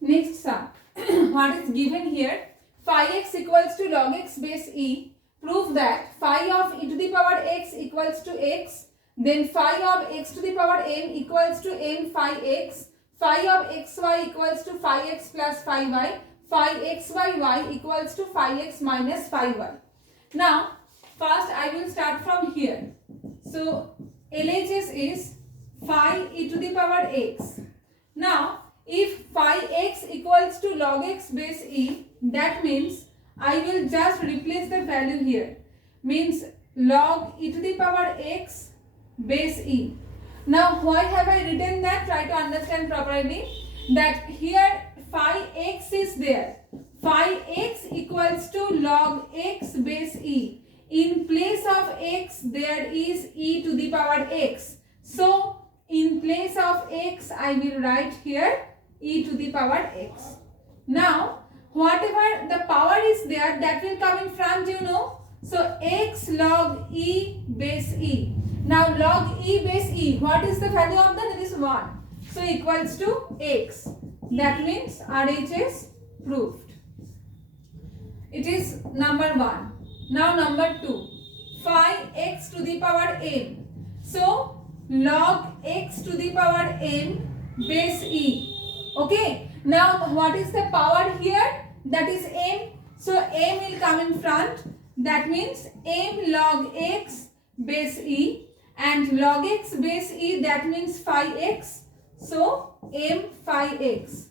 Next sum. What is given here? Phi x equals to log x base e. Prove that phi of e to the power x equals to x. Then phi of x to the power m equals to m phi x. Phi of xy equals to phi x plus phi y. Phi xy equals to phi x minus phi y. Now, first I will start from here. So, LHS is phi e to the power x. Now, if phi x equals to log x base e, that means I will just replace the value here. Means log e to the power x base e. Now, why have I written that? Try to understand properly. That here phi x is there. Phi x equals to log x base e. In place of x, there is e to the power x. So, in place of x, I will write here e to the power x. Now, whatever the power is there, that will come in front, you know. So, x log e base e. Now, log e base e, what is the value of that? That is 1. So, equals to x. That means RHS proved. It is number 1. Now, number 2. Phi x to the power m. So, log x to the power m base e. Okay. Now, what is the power here? That is m. So, m will come in front. That means m log x base e. And log x base e, that means phi x. So, m phi x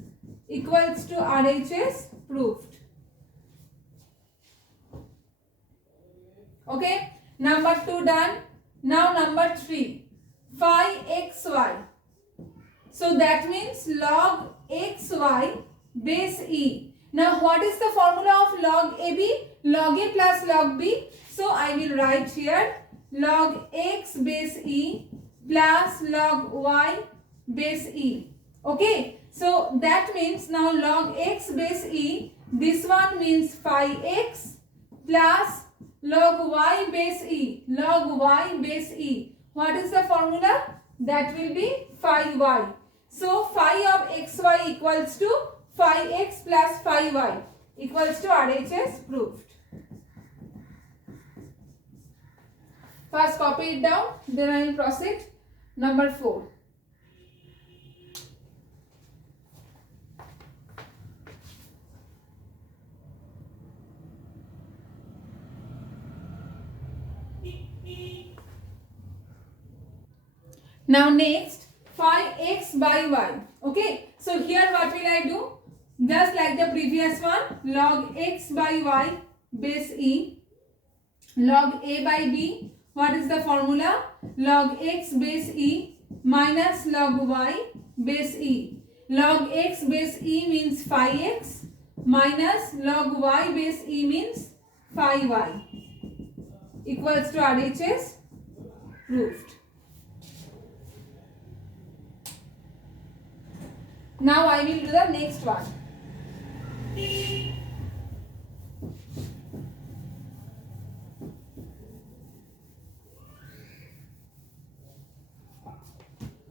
equals to RHS proved. Okay. Number 2 done. Now, number 3. Phi xy. So, that means log xy base e. Now, what is the formula of log AB? Log A plus log B. So, I will write here log x base e plus log y base e. Okay. So, that means now log x base e, this one means phi x plus log y base e. Log y base e. What is the formula? That will be phi y. So, phi of xy equals to phi x plus phi y equals to RHS proved. First copy it down, then I will proceed. Number 4. Now next, phi x by y. Okay. So here what will I do? Just like the previous one, log x by y base e. Log a by b. What is the formula? Log x base e minus log y base e. Log x base e means phi x minus log y base e means phi y equals to RHS proved. Now I will do the next one.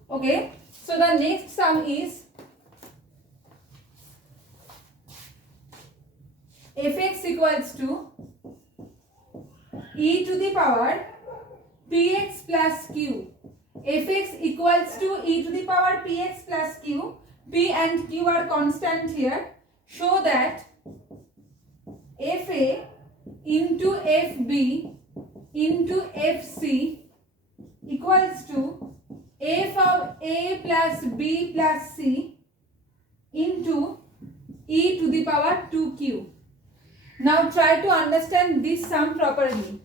Okay, so the next sum is fx equals to e to the power px plus q. Fx equals to e to the power px plus q. P and q are constant here. Show that fa into fb into fc equals to f of a plus b plus c into e to the power 2q. Now try to understand this sum properly.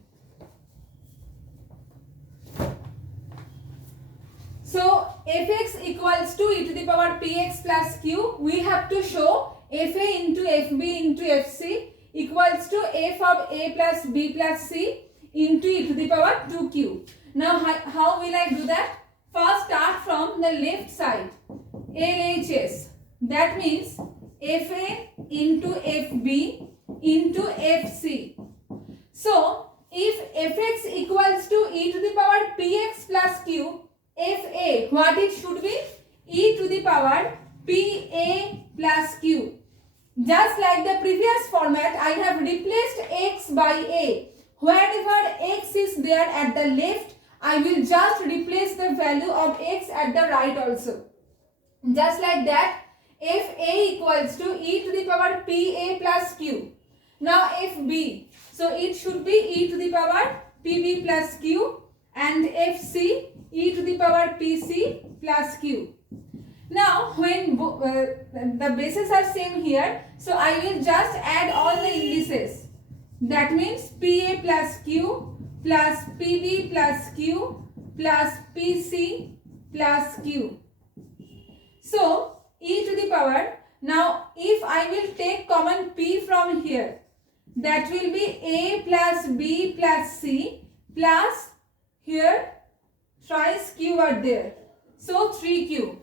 So fx equals to e to the power px plus q. We have to show fa into fb into fc equals to f of a plus b plus c into e to the power 2q. Now how will I do that? First start from the left side. LHS. That means fa into fb into fc. So if fx equals to e to the power px plus q, fa, what it should be? E to the power pa plus q Just like the previous format, I have replaced x by a. Wherever x is there at the left, I will just replace the value of x at the right also. Just like that, if a equals to e to the power pa plus q. Now if b, so it should be e to the power pb plus q, and if c, e to the power pc plus q. Now when the bases are same here, so I will just add all the indices. That means pa plus q plus pb plus q plus pc plus q. So e to the power, now if I will take common p from here, that will be a plus b plus c plus here thrice q are there, so 3q.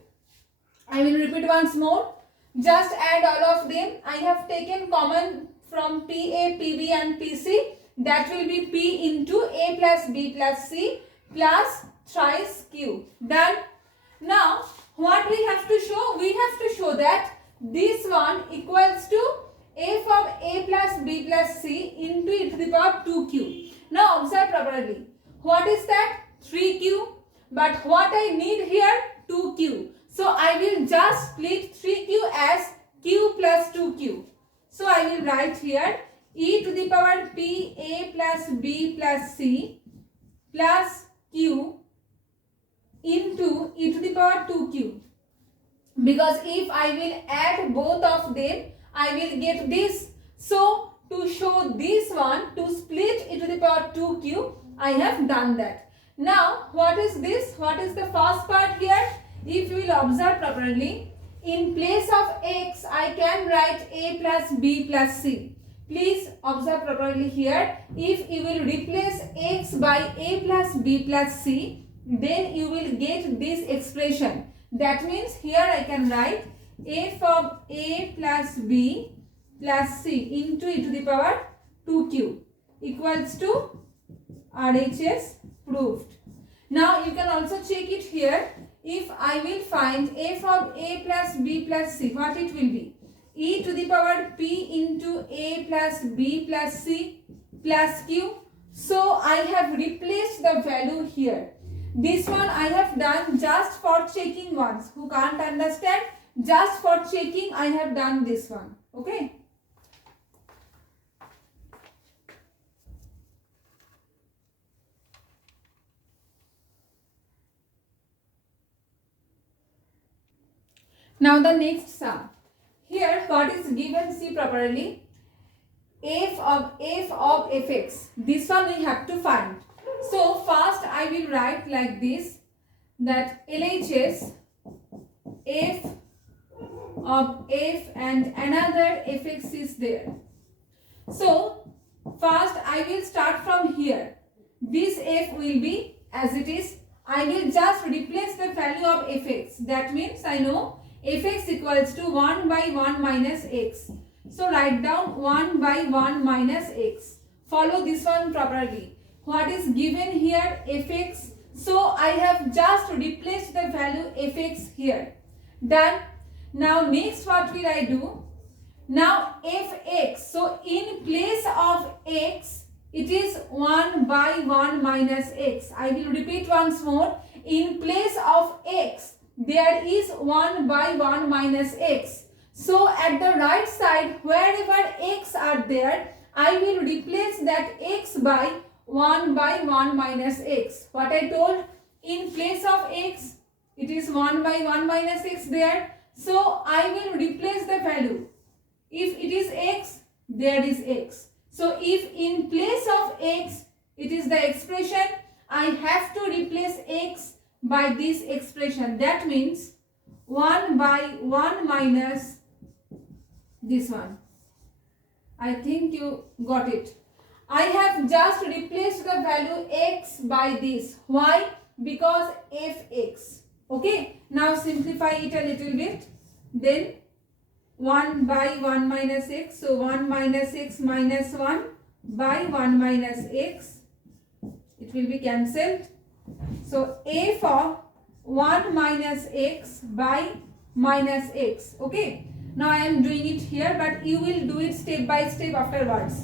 I will repeat once more. Just add all of them. I have taken common from pa, pb and pc. That will be p into a plus b plus c plus thrice q. Done. Now what we have to show? We have to show that this one equals to f of a plus b plus c into e to the power 2q. Now observe properly. What is that? 3q. But what I need here? 2q. So I will just split 3q as q plus 2q. So I will write here e to the power p a plus b plus c plus q into e to the power 2q. Because if I will add both of them, I will get this. So to show this one, to split e to the power 2q, I have done that. Now what is this? What is the first part here? If you will observe properly, in place of x, I can write a plus b plus c. Please observe properly here. If you will replace x by a plus b plus c, then you will get this expression. That means here I can write f of a plus b plus c into e to the power 2q equals to RHS proved. Now you can also check it here. If I will find f of a plus b plus c, what it will be? E to the power p into a plus b plus c plus q. So I have replaced the value here. This one I have done just for checking once. Who can't understand? Just for checking I have done this one. Okay. Now the next sum. Here what is given, see properly. F of fx. This one we have to find. So first I will write like this, that LHS f of f and another fx is there. So first I will start from here. This f will be as it is. I will just replace the value of fx. That means I know fx equals to 1 by 1 minus x. So write down 1 by 1 minus x. Follow this one properly. What is given here? Fx. So I have just replaced the value fx here. Done. Now next what will I do? Now fx. So in place of x, it is 1 by 1 minus x. I will repeat once more. In place of x, there is 1 by 1 minus x. So at the right side, wherever x are there, I will replace that x by 1 by 1 minus x. What I told, in place of x, it is 1 by 1 minus x there. So I will replace the value. If it is x, there is x. So if in place of x, it is the expression, I have to replace x by this expression. That means 1 by 1 minus this one. I think you got it. I have just replaced the value x by this. Why? Because fx. Okay. Now simplify it a little bit. Then 1 by 1 minus x. So 1 minus x minus 1 by 1 minus x. It will be cancelled. So f of 1 minus x by minus x. Okay. Now I am doing it here, but you will do it step by step afterwards.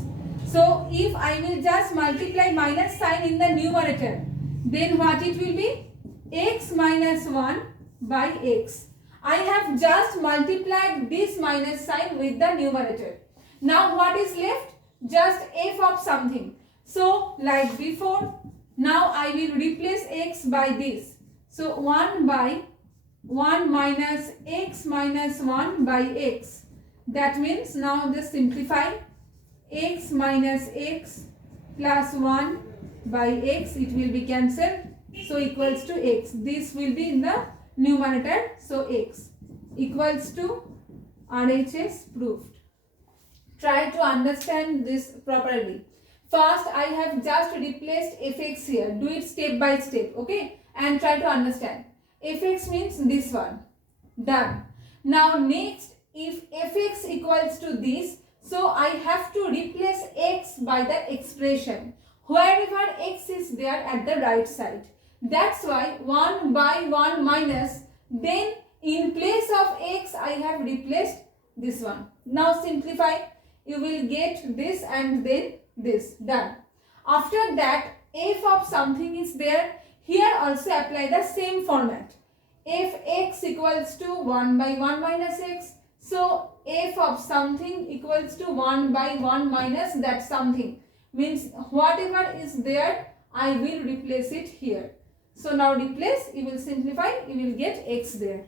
So if I will just multiply minus sign in the numerator, then what it will be? X minus 1 by x. I have just multiplied this minus sign with the numerator. Now what is left? Just f of something. So like before, now I will replace x by this. So 1 by 1 minus x minus 1 by x. That means now just simplify. X minus x plus 1 by x, it will be cancelled. So equals to x. This will be in the numerator. So x equals to RHS proved. Try to understand this properly. First, I have just replaced fx here. Do it step by step, okay? And try to understand. Fx means this one. Done. Now next, if fx equals to this, so I have to replace x by the expression wherever x is there at the right side. That's why 1 by 1 minus, then in place of x I have replaced this one. Now simplify. You will get this and then this. Done. After that, f of something is there. Here also apply the same format. F x equals to 1 by 1 minus x. So f of something equals to 1 by 1 minus that something. Means whatever is there, I will replace it here. So now replace, you will simplify, you will get x there.